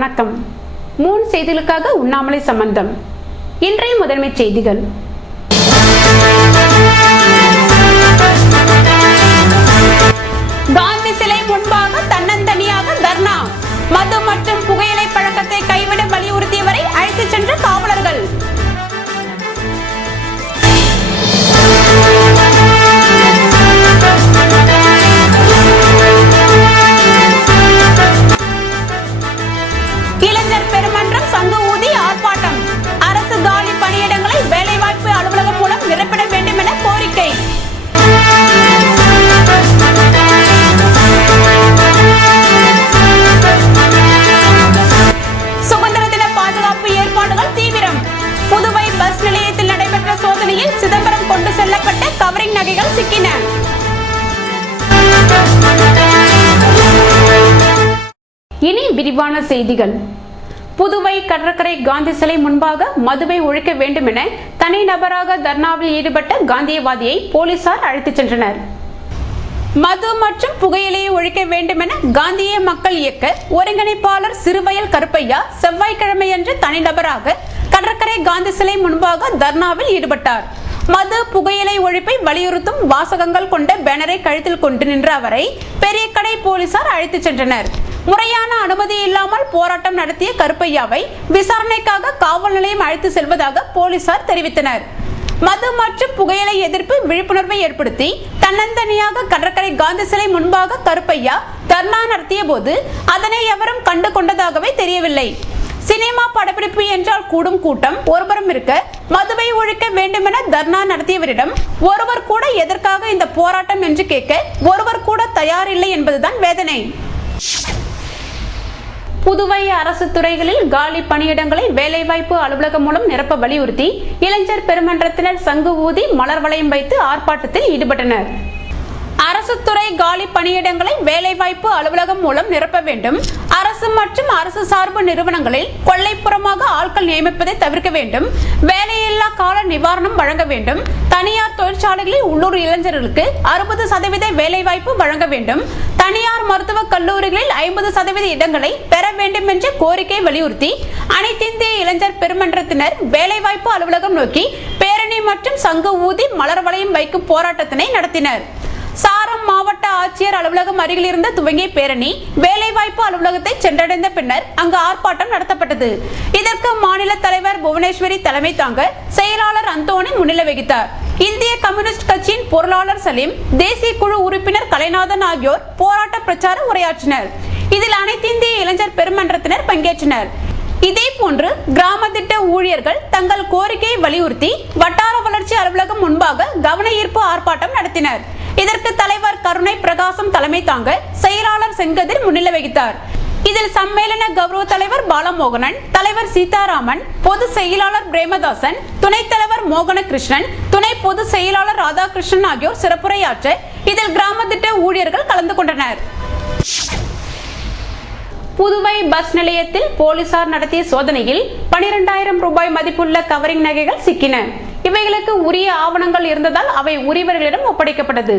வணக்கம். 3 செய்திகளுக்காக உண்ணாமலை சம்பந்தம். இன்றைய முதன்மை செய்திகள். காந்தி சிலை முன்பாக தன்னந்தனியாக தர்ணா. மது மற்றும் புகையிலை பழக்கத்தை கைவிட வலியுறுத்தியவரை அழைத்துச் சென்ற காவலர்கள். இளைஞர் பெருமன்றம் சங்க ஊதி ஆர்ப்பாட்டம். அரசு காலி பணியிடங்களை வேலைவாய்ப்பு அலுவலகம் மூலம் நிரப்பிட வேண்டும் என கோரிக்கை. சுதந்திர தின பாதுகாப்பு ஏற்பாடுகள் தீவிரம். புதுவை பஸ் நிலையத்தில் நடைபெற்ற சோதனையில் சிதம்பரம் கொண்டு செல்லப்பட்ட கவரிங் நகைகள் சிக்கின. இனி விரிவான செய்திகள். புதுவை கடற்கரை காந்தி சிலை முன்பாக மதுவை ஒழிக்க வேண்டும் என தனிநபராக தர்ணாவில் ஈடுபட்ட காந்தியவாதியை போலீசார் அழைத்துச் சென்றனர். மது மற்றும் புகையிலையை ஒழிக்க வேண்டும் என காந்திய மக்கள் இயக்க ஒருங்கிணைப்பாளர் சிறுவயல் கருப்பையா செவ்வாய்க்கிழமையன்று தனிநபராக கடற்கரை காந்தி சிலை முன்பாக தர்ணாவில் ஈடுபட்டார். மது புகையிலை ஒழிப்பை வலியுறுத்தும் வாசகங்கள் கொண்ட பேனரை கழுத்தில் கொண்டு நின்ற அவரை பெரிய கடை போலீசார் அழைத்துச் சென்றனர். முறையான அனுமதி இல்லாமல் போராட்டம் நடத்திய கருப்பையாவை விசாரணைக்காக காவல் நிலையம் அழைத்து செல்வதாக போலீசார் தெரிவித்தனர். மது மற்றும் புகையிலை எதிர்ப்பு விழிப்புணர்வை ஏற்படுத்தி தன்னந்தனியாக கடற்கரை காந்தி சிலை முன்பாக கருப்பையா தர்ணா நடத்திய போது அதனை எவரும் கண்டு கொண்டதாகவே தெரியவில்லை. சினிமா படப்பிடிப்பு என்றால் கூடும் கூட்டம் ஒருபுறம் இருக்க, மதுவை ஒழிக்க வேண்டும் என தர்ணா நடத்தியவரிடம் ஒருவர் கூட எதற்காக இந்த போராட்டம் என்று கேட்க ஒருவர் கூட தயாரில்லை என்பதுதான் வேதனை. புதுவை அரசு துறைகளில் காலி பணியிடங்களை வேலைவாய்ப்பு அலுவலகம் மூலம் நிரப்ப வலியுறுத்தி இளைஞர் பெருமன்றத்தினர் சங்கு ஊதி மலர் வளையம் வைத்து ஆர்ப்பாட்டத்தில் ஈடுபட்டனர். அரசு துறை காலி பணியிடங்களை வேலைவாய்ப்பு அலுவலகம் மூலம் நிரப்ப வேண்டும். அரசு மற்றும் அரசு சார்பு நிறுவனங்களில் கொள்ளைப்புறமாக ஆட்கள் நியமிப்பதை தவிர்க்க வேண்டும். வேலையில்லா கால நிவாரணம் வழங்க வேண்டும். தனியார் தொழிற்சாலைகளில் உள்ளூர் இளைஞர்களுக்கு 60% வேலைவாய்ப்பு வழங்க வேண்டும். தனியார் மருத்துவக் கல்லூரிகளில் 50% இடங்களை பெற வேண்டும் என்ற கோரிக்கை வலியுறுத்தி அனைத்திந்திய இளைஞர் பெருமன்றத்தினர் வேலைவாய்ப்பு அலுவலகம் நோக்கி பேரணி மற்றும் சங்கு ஊதி மலர் வளையம் வைக்கும் போராட்டத்தினை நடத்தினர். சாரம் மாவட்ட ஆட்சியர் அலுவலகம் அருகில் இருந்து துவங்கிய பேரணி வேலைவாய்ப்பு அலுவலகத்தை சென்றடைந்த பின்னர் அங்கு ஆர்ப்பாட்டம் நடத்தப்பட்டது. இதற்கு மாநில தலைவர் புவனேஸ்வரி தலைமை தாங்க செயலாளர் அந்தோணி முன்னிலை வகித்தார். இந்திய கம்யூனிஸ்ட் கட்சியின் பொருளாளர் சலீம், தேசிய குழு உறுப்பினர் கலைநாதன் ஆகியோர் போராட்ட பிரச்சார உரையாற்றினர். இதில் அனைத்திந்திய இளைஞர் பெருமன்றத்தினர் பங்கேற்றனர். இதேபோன்று கிராம திட்ட ஊழியர்கள் தங்கள் கோரிக்கையை வலியுறுத்தி வட்டார வளர்ச்சி அலுவலகம் முன்பாக கவன ஈர்ப்பு ஆர்ப்பாட்டம் நடத்தினர். இதற்கு தலைவர் கருணை பிரகாசம் தலைமை தாங்க செயலாளர் செங்கதிர் முன்னிலை வகித்தார். இதில் சம்மேளன கௌரவ தலைவர் பாலமோகனன், தலைவர் சீதாராமன், பொது செயலாளர் பிரேமதாசன், துணைத் தலைவர் மோகனகிருஷ்ணன், துணை பொது செயலாளர் ராதாகிருஷ்ணன் ஆகியோர் சிறப்புரையாற்ற இதில் கிராம திட்ட ஊழியர்கள் கலந்து கொண்டனர். புதுவை பஸ் நிலையத்தில் போலீசார் நடத்திய சோதனையில் 12,000 ரூபாய் மதிப்புள்ள கவரிங் நகைகள் சிக்கின. இவைகளுக்கு உரிய ஆவணங்கள் இருந்ததால் அவை உரியவர்களிடம் ஒப்படைக்கப்பட்டது.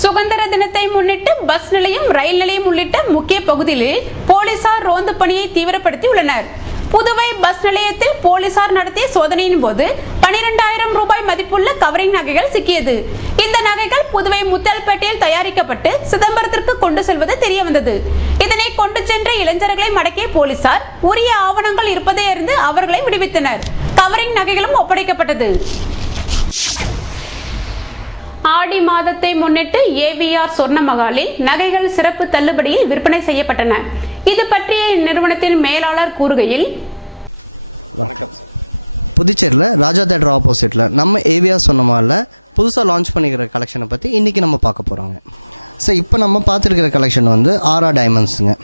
சுதந்திர தினத்தை முன்னிட்டு பஸ் நிலையம், ரயில் நிலையம் உள்ளிட்ட முக்கிய பகுதிகளில் போலீசார் ரோந்து பணியை தீவிரப்படுத்தி உள்ளனர். புதுவை பஸ் நிலையத்தில் போலீசார் நடத்திய சோதனையின் போது 12,000 ரூபாய் மதிப்புள்ள கவரிங் நகைகள் சிக்கியது. இந்த நகைகள் புதுவை முத்தல்பேட்டையில் தயாரிக்கப்பட்டு சிதம்பரத்திற்கு கொண்டு செல்வது தெரிய வந்தது. இதனை கொண்டு சென்ற இளைஞர்களை மடக்கிய போலீசார் உரிய ஆவணங்கள் இருப்பதை அறிந்து அவர்களை விடுவித்தனர். கவரிங் நகைகளும் ஒப்படைக்கப்பட்டது. ஆடி மாதத்தை முன்னிட்டு ஏவிஆர் சொர்ண மகாலில் நகைகள் சிறப்பு தள்ளுபடியில் விற்பனை செய்யப்பட்டன. இது பற்றிய நிறுவனத்தின் மேலாளர் கூறுகையில், புதுச்சேரியில் ராஜா தேட்டர் ஆப்போசிட்டில் நம்ம ஏவிஆர் சொன்ன மகாலில் புதுசாக லான்ச் பண்ணிக்கிற கலெக்ஷனை பற்றி இன்றைக்கி நம்ம பார்க்க போகிறோங்க. ஸோ இப்போ நம்ம பார்த்துருக்கிற கலெக்ஷன் வந்து ஆரா டைமண்ட்ஸுங்க.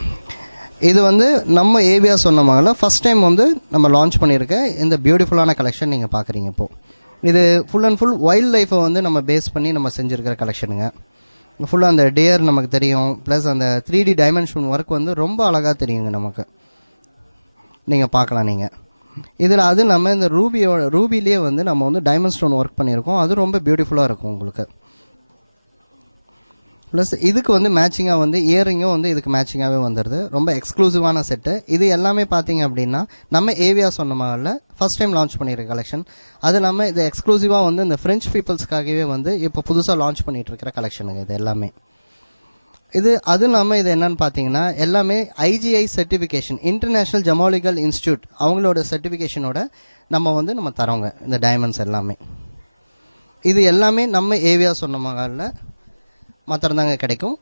இது வந்து நம்ம ஏவிஆர் சொன்ன மகாலில் ஃபஸ்ட் டைம் வந்து நம்ம லான்ச் பண்ணியிருக்க இந்த பியூட்டிஃபுல்லான கலெக்ஷன் நீங்கள் பார்க்குறீங்க. இப்போது இது ஃபுல் அண்ட் ஃபுல் வைல்ட் லைஃப்பை வந்து நம்ம பேஸ் பண்ணி நம்ம செஞ்சுருக்கிற கலெக்ஷனுங்க. ஃபுல்லாக அந்த டேர் நமக்கு தெரியும், ப்ளஸ் அந்த 3D டைமென்ஷன் ஒர்க் வந்து ரொம்ப அழகாக தெரியுங்க நமக்கு. நீங்கள் பார்க்கலாம். நீங்கள் இதில் அது நம்ம இந்த ரூபிலேயே வந்து நம்ம வந்து டைமண்ட் ஸ்டோன் ஒர்க் பண்ணியிருக்கோம். அது ரொம்ப பியூட்டிஃபுல்லாக இருக்கும் உங்களுக்கு. ப்ளஸ் இதுக்கு வந்து மேட்சிங்காக வந்து இயரிங்கும் வந்து இதுக்கு மேட்சிங்காகவே வந்துடுது. ரொம்ப எக்ஸ்க்ளூசிவான செட்டு. இது எல்லாமே பார்த்தீங்க அப்படின்னா நம்ம ஏவியா சொன்ன மாதிரில ஃபர்ஸ்ட் டைம் லான்ச் பண்ணியிருக்க கலெக்ஷன். அது இல்லாமல் இது எக்ஸ்க்ளூசிவாக வந்து இந்த ஃப்ரெஞ்ச் பீப்புள்ஸ்க்காகவே வந்து இப்போ புதுசாக லான்ச் பண்ணிட்டு இருக்கிற கலெக்ஷனுங்க இது எல்லாமே. அது இல்லாமல் இது என்னன்னு பார்த்தீங்கன்னா எல்லாமே IGI சர்டிஃபிகேஷன், இன்டர்நேஷ்னல் ஜமாலிகல் இன்ஸ்டியூட் அவங்களோட சர்டிஃபிகேஷனோட நம்ம தரோங்க இந்த டைமண்ட்ஸ் எல்லாமே. இது எல்லாமே நம்ம ஏவியா சொன்ன மாதிரில மாத்திரம்தாங்க கிடைக்கும்.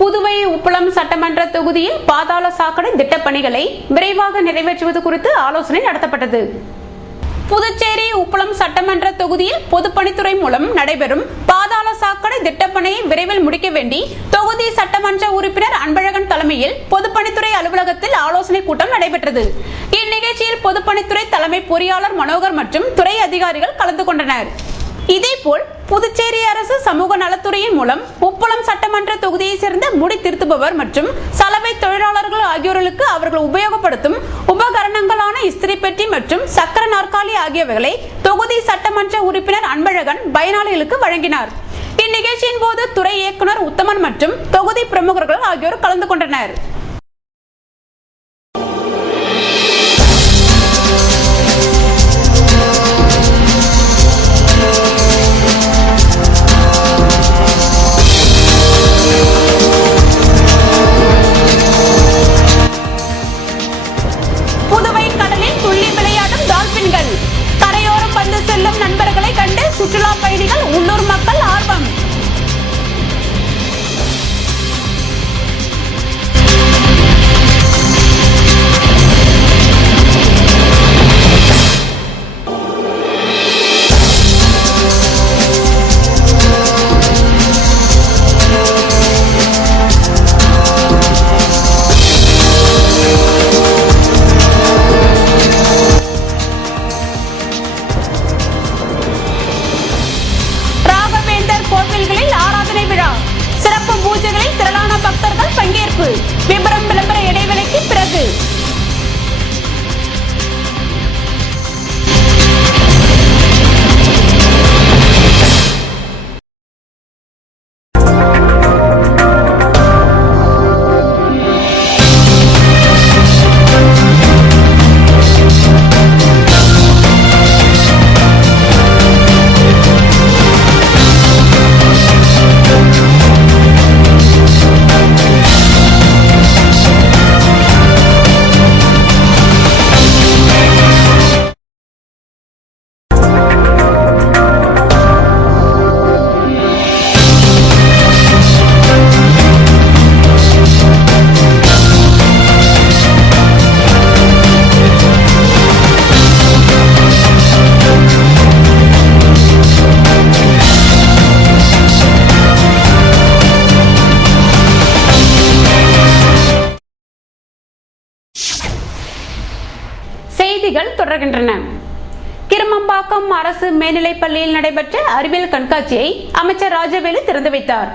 புதுவை உப்பளம் சட்டமன்ற தொகுதியில் பாதாள சாக்கடை திட்டப்பணிகளை விரைவாக நிறைவேற்றுவது குறித்து ஆலோசனை நடத்தப்பட்டது. புதுச்சேரி உப்பளம் சட்டமன்ற தொகுதியில் பொதுப்பணித்துறை மூலம் நடைபெறும் பாதாள சாக்கடை திட்டப்பணியை விரைவில் முடிக்க வேண்டி தொகுதி சட்டமன்ற உறுப்பினர் அன்பழகன் தலைமையில் பொதுப்பணித்துறை அலுவலகத்தில் ஆலோசனை கூட்டம் நடைபெற்றது. இந்நிகழ்ச்சியில் பொதுப்பணித்துறை தலைமை பொறியாளர் மனோகர் மற்றும் துறை அதிகாரிகள் கலந்து கொண்டனர். இதேபோல் புதுச்சேரி அரசு சமூக நலத்துறையின் மூலம் உப்பளம் சட்டமன்ற தொகுதியை சேர்ந்த முடி திருத்துபவர் மற்றும் சலவை தொழிலாளர்கள் ஆகியோர்களுக்கு அவர்கள் உபயோகப்படுத்தும் உபகரணங்களான இஸ்திரி பெட்டி மற்றும் சக்கர நாற்காலி ஆகியவைகளை தொகுதி சட்டமன்ற உறுப்பினர் அன்பழகன் பயனாளிகளுக்கு வழங்கினார். இந்நிகழ்ச்சியின் போது துறை இயக்குனர் உத்தமன் மற்றும் தொகுதி பிரமுகர்கள் ஆகியோர் கலந்து கொண்டனர். சுற்றுலா பயணிகள் உள்ளூர் மக்கள் ஆர்வம். விபரம் விளம்பர இடைவெளிக்கு பிறகு செய்திகள் தொடர்கின்றன. கிருமம்பாக்கம் அரசு மேல்நிலைப் பள்ளியில் நடைபெற்ற அறிவியல் கண்காட்சியை அமைச்சர் ராஜவேலு திறந்து வைத்தார்.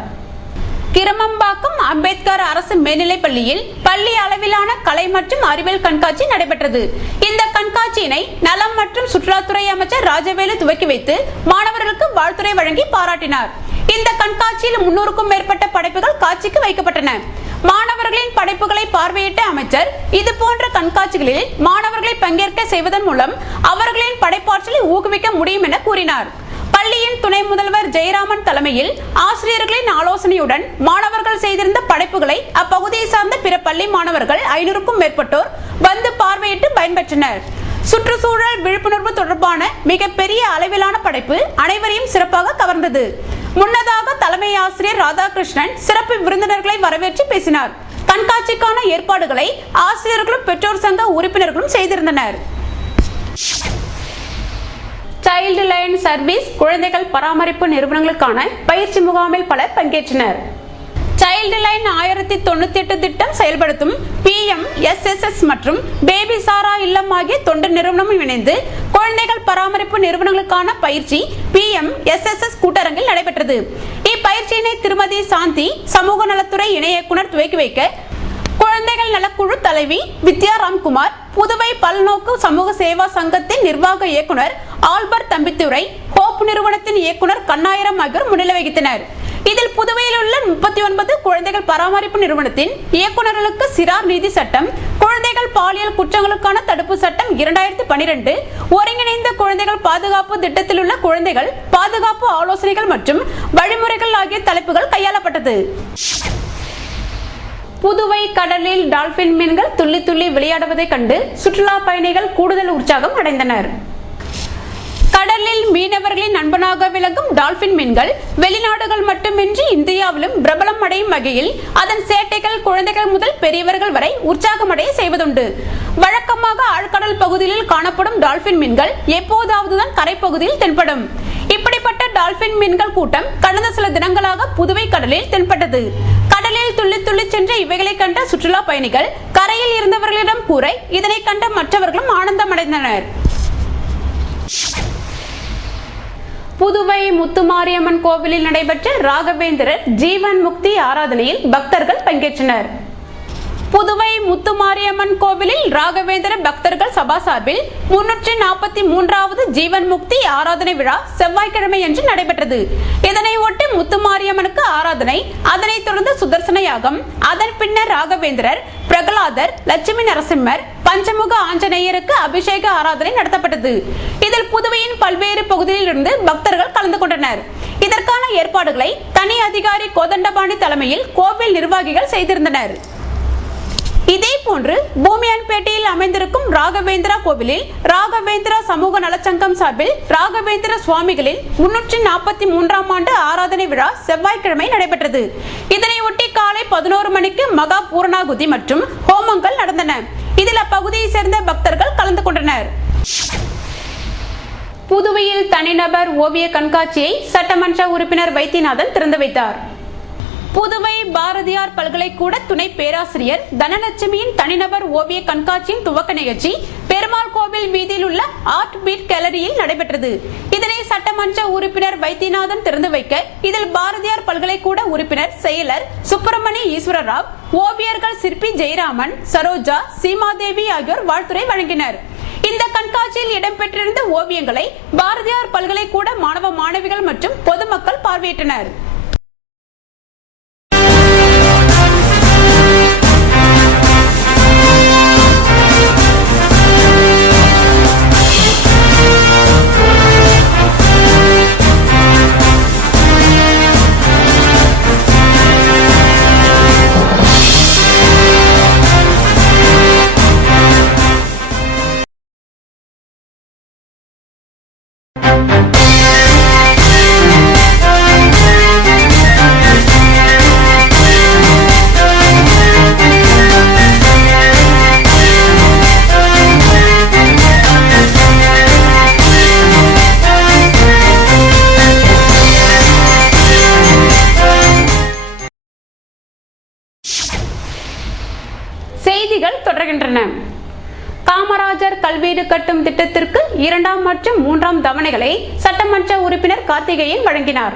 கிருமம்பாக்கம் அம்பேத்கர் அரசு மேல்நிலைப் பள்ளியில் பள்ளி அளவிலான கலை மற்றும் அறிவியல் கண்காட்சி நடைபெற்றது. இந்த கண்காட்சியினை நலம் மற்றும் சுற்றுலாத்துறை அமைச்சர் ராஜவேலு துவக்கி வைத்து மாணவர்களுக்கு வாழ்த்துரை வழங்கி பாராட்டினார். இந்த கண்காட்சியில் 300க்கும் மேற்பட்ட படைப்புகள் காட்சிக்கு வைக்கப்பட்டன. மாணவர்களின் படைப்புகளை பார்வையிட்ட அமைச்சர் இதுபோன்ற கண்காட்சிகளில் மாணவர்களை பங்கேற்க செய்வதன் மூலம் அவர்களின் படைப்பாற்றலை ஊக்குவிக்க முடியும் என கூறினார். பள்ளியின் துணை முதல்வர் ஜெயராமன் தலைமையில் ஆசிரியர்களின் ஆலோசனையுடன் மாணவர்கள் செய்திருந்த படைப்புகளை அப்பகுதியை சார்ந்த பிற பள்ளி மாணவர்கள் 500க்கும் மேற்பட்டோர் வந்து பார்வையிட்டு பயன்பெற்றனர். சுற்றுச்சூழல் விழிப்புணர்வு தொடர்பான மிகப்பெரிய அளவிலான படைப்பு அனைவரையும் சிறப்பாக கவர்ந்தது. முன்னதாக தலைமை ஆசிரியர் ராதாகிருஷ்ணன் சிறப்பு விருந்தினர்களை வரவேற்று பேசினார். கண்காட்சிக்கான ஏற்பாடுகளை ஆசிரியர்களும் பெற்றோர் சங்க உறுப்பினர்களும் செய்திருந்தனர். சைல்டு லைன் சர்வீஸ் குழந்தைகள் பராமரிப்பு நிறுவனங்களுக்கான பயிற்சி முகாமில் பலர் பங்கேற்றனர். சைல்டு லைன் 1098 திட்டம் செயல்படுத்தும் PMSSS மற்றும் பேபி சாரா இல்லம் ஆகிய தொண்டு நிறுவனமும் இணைந்து குழந்தைகள் பராமரிப்பு நிறுவனங்களுக்கான பயிற்சி PMSSS கூட்டரங்கில் நடைபெற்றது. இப்பயிற்சியினை திருமதி சாந்தி சமூக நலத்துறை இணை இயக்குனர் துவக்கி வைக்க குழந்தை குழந்தைகள் நலக்குழு தலைவி வித்யா ராம்குமார், புதுவை பல்நோக்கு சமூக சேவா சங்கத்தின் நிர்வாக இயக்குனர் ஆல்பர்ட் தம்பித்துரை, ஹோப் நிறுவனத்தின் இயக்குனர் கண்ணாயிரம் ஆகியோர் முன்னிலை வகித்தனர். இதில் புதுவையில் உள்ள 39 குழந்தைகள் பராமரிப்பு நிறுவனத்தின் இயக்குநர்களுக்கு சிறார் நீதி சட்டம், குழந்தைகள் பாலியல் குற்றங்களுக்கான தடுப்பு சட்டம் 2012, ஒருங்கிணைந்த குழந்தைகள் பாதுகாப்பு திட்டத்தில் உள்ள குழந்தைகள் பாதுகாப்பு ஆலோசனைகள் மற்றும் வழிமுறைகள் ஆகிய தலைப்புகள் கையாளப்பட்டது. புதுவை கடலில் டால்பின் மீன்கள் துள்ளி துள்ளி விளையாடுவதை கண்டு சுற்றுலா பயணிகள் கூடுதல் உற்சாகம் அடைந்தனர். கடலில் மீனவர்களின் நண்பனாக விளங்கும் டால்பின் மீன்கள் வெளிநாடுகள் மட்டுமின்றி இந்தியாவிலும் பிரபலம் அடையும் வகையில் அதன் சேட்டைகள் குழந்தைகள் முதல் பெரியவர்கள் வரை உற்சாகமடைய செய்வதுண்டு. வழக்கமாக ஆழ்கடல் பகுதியில் காணப்படும் டால்பின் மீன்கள் எப்போதாவதுதான் கரைப்பகுதியில் தென்படும். இப்படிப்பட்ட டால்பின் மீன்கள் கூட்டம் கடந்த சில தினங்களாக புதுவை கடலில் தென்பட்டது. கடலில் துள்ளி துள்ளி சென்ற இவைகளை கண்ட சுற்றுலா பயணிகள் கரையில் இருந்தவர்களிடம் கூற இதனை கண்ட மற்றவர்களும் ஆனந்தமடைந்தனர். புதுவை முத்துமாரியம்மன் கோவிலில் நடைபெற்ற ராகவேந்திரர் ஜீவன் முக்தி ஆராதனையில் பக்தர்கள் பங்கேற்றனர். புதுவை முத்துமாரியம்மன் கோவிலில் ராகவேந்திர பக்தர்கள் சபா சார்பில் 343வது ஜீவன் முக்தி ஆராதனை விழா செவ்வாய்க்கிழமை அன்று நடைபெற்றது. இதனை ஒட்டி முத்துமாரியம்மனுக்கு ஆராதனை, அதனைத் தொடர்ந்து சுதர்சன யாகம், அதன் பின்னர் ராகவேந்திரர், பிரகலாதர், லட்சுமி நரசிம்மர், பஞ்சமுக ஆஞ்சநேயருக்கு அபிஷேக ஆராதனை நடத்தப்பட்டது. இதில் புதுவையின் பல்வேறு பகுதியில் இருந்து பக்தர்கள் கலந்து கொண்டனர். இதற்கான ஏற்பாடுகளை தனி அதிகாரி கோதண்டபாணி தலைமையில் கோவில் நிர்வாகிகள் செய்திருந்தனர். இதேபோன்று பூமியான்பேட்டையில் அமைந்திருக்கும் ராகவேந்திரா கோவிலில் ராகவேந்திரா சமூக நலச்சங்கம் சார்பில் ராகவேந்திர சுவாமிகளின் 343ஆம் ஆண்டு ஆராதனை விழா செவ்வாய்க்கிழமை நடைபெற்றது. இதனையொட்டி காலை 11 மணிக்கு மகா பூரணாகுதி மற்றும் ஹோமங்கள் நடந்தன. இதில் அப்பகுதியை சேர்ந்த பக்தர்கள் கலந்து கொண்டனர். புதுவையில் தனிநபர் ஓவிய கண்காட்சியை சட்டமன்ற உறுப்பினர் வைத்தியநாதன் திறந்து வைத்தார். புதுவை பாரதியார் பல்கலைக்கூட துணை பேராசிரியர் தனலட்சுமியின் தனிநபர் ஓவிய கண்காட்சியின் துவக்க நிகழ்ச்சி பெருமாள் கோவில் வீதியில் உள்ள ஆர்ட் பீட் கேலரியில் நடைபெற்றது. இதனை சட்டமன்ற உறுப்பினர் வைத்தியநாதன் திறந்து வைக்க இதில் பாரதியார் பல்கலைக்கூட உறுப்பினர் செயலர் சுப்பிரமணிய ஈஸ்வரராவ், ஓவியர்கள் சிற்பி ஜெயராமன், சரோஜா, சீமாதேவி ஆகியோர் வாழ்த்துரை வழங்கினர். இந்த கண்காட்சியில் இடம்பெற்றிருந்த ஓவியங்களை பாரதியார் பல்கலைக்கூட மாணவ மாணவிகள் மற்றும் பொதுமக்கள் பார்வையிட்டனர். செய்திகள் தொடர்கின்றன. காமராஜர் கல்வீடு கட்டும் திட்டத்திற்கு 2ஆம் மற்றும் 3ஆம் தவணைகளை சட்டமன்ற உறுப்பினர் கார்த்திகேயன் வழங்கினார்.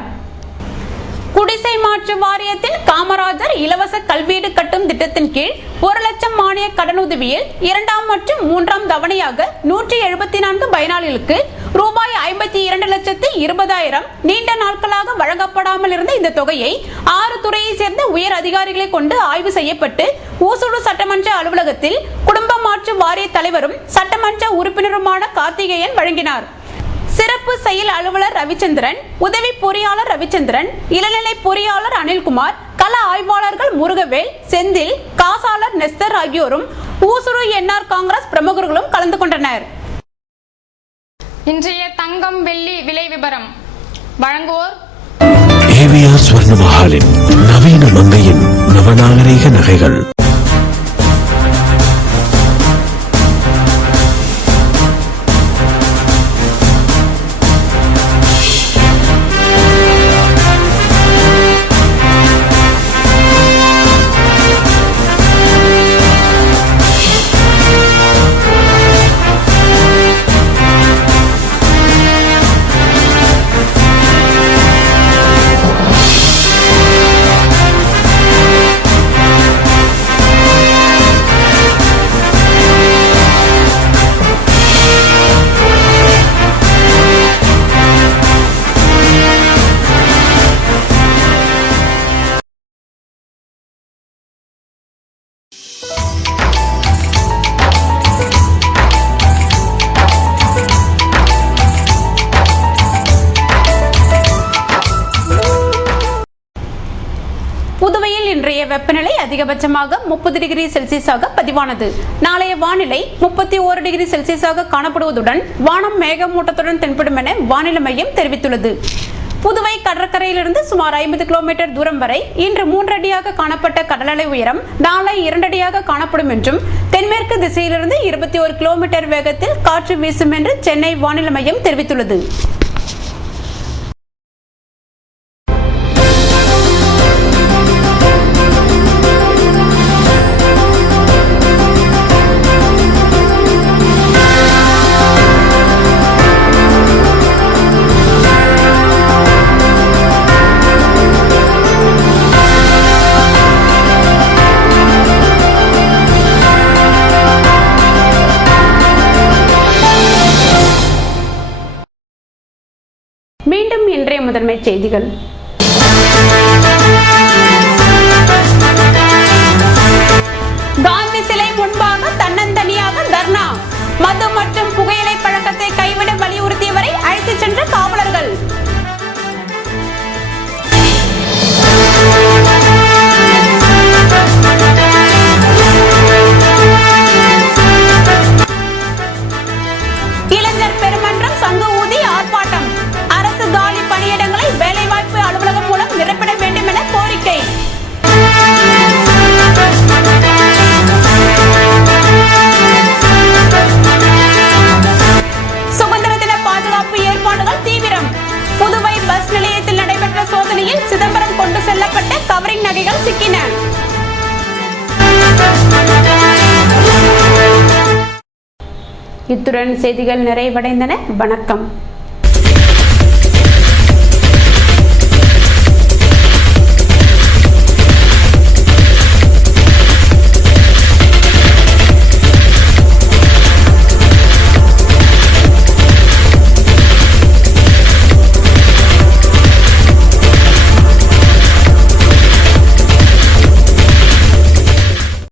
குடிசை மாற்று வாரியத்தின் காமராஜர் இலவச கல்வீடு கட்டும் திட்டத்தின் கீழ் 1 லட்சம் மானிய கடனுதவியில் 2ஆம் மற்றும் 3ஆம் தவணையாக 174 பயனாளிகளுக்கு ரூபாய் 52,20,000 நீண்ட நாட்களாக வழங்கப்படாமல் இருந்த இந்த தொகையை 6 துறையை சேர்ந்த உயர் அதிகாரிகளை கொண்டு ஆய்வு செய்யப்பட்டு ஊசுடு சட்டமன்ற அலுவலகத்தில் குடும்ப மாற்று வாரிய தலைவரும் சட்டமன்ற உறுப்பினருமான கார்த்திகேயன் வழங்கினார். சிறப்பு செயல் அலுவலர் ரவிச்சந்திரன், உதவி பொறியாளர் ரவிச்சந்திரன், இளநிலை பொறியாளர் அனில்குமார், கள ஆய்வாளர்கள் முருகவேல், செந்தில், காசாளர் நெஸ்தர் ஆகியோரும் ஊசுடு என்ஆர் காங்கிரஸ் பிரமுகர்களும் கலந்து கொண்டனர். இன்றைய தங்கம் வெள்ளி விலை விபரம் வழங்குவோர் ஏவிஎஸ் ஸ்வர்ணமஹாலின் நவீன மங்கையின் நவநாகரிக நகைகள். வெப்பநிலை அதிகபட்சமாக 30 டிகிரி செல்சியஸாக பதிவானது. நாளைய வானிலை 31 டிகிரி செல்சியஸாக காணப்படுவதுடன் வானம் மேகமூட்டத்துடன் தென்படும் என வானிலை மையம் தெரிவித்துள்ளது. புதுவை கடற்கரையிலிருந்து சுமார் 50 கிலோமீட்டர் தூரம் வரை இன்று 3 அடியாக காணப்பட்ட கடலலை உயரம் நாளை 2 அடியாக காணப்படும் என்றும், தென்மேற்கு திசையிலிருந்து 21 கிலோமீட்டர் வேகத்தில் காற்று வீசும் என்று சென்னை வானிலை மையம் தெரிவித்துள்ளது. மீண்டும் இன்றைய முதன்மை செய்திகள். காந்தி சிலை முன்பாக தன்னந்தனியாக தர்ணா. மது மற்றும் புகையிலை பழக்கத்தை கைவிட வலியுறுத்தியவரை அழைத்துச் சென்ற காவலர்கள். இளைஞர் பெருமன்றம் சங்க ஊதி ஆர்ப்பாட்டம். அரசு காலி பணியிடங்களை வேலைவாய்ப்பு அலுவலகம் மூலம் நிரப்பிட வேண்டும் என கோரிக்கை. சுதந்திர தின பாதுகாப்பு ஏற்பாடுகள் தீவிரம். புதுவை பஸ் நிலையத்தில் நடைபெற்ற சோதனையில் சிதம்பரம் கொண்டு செல்லப்பட்ட கவரிங் நகைகள் சிக்கின. இத்துடன் செய்திகள் நிறைவடைந்தன. வணக்கம்.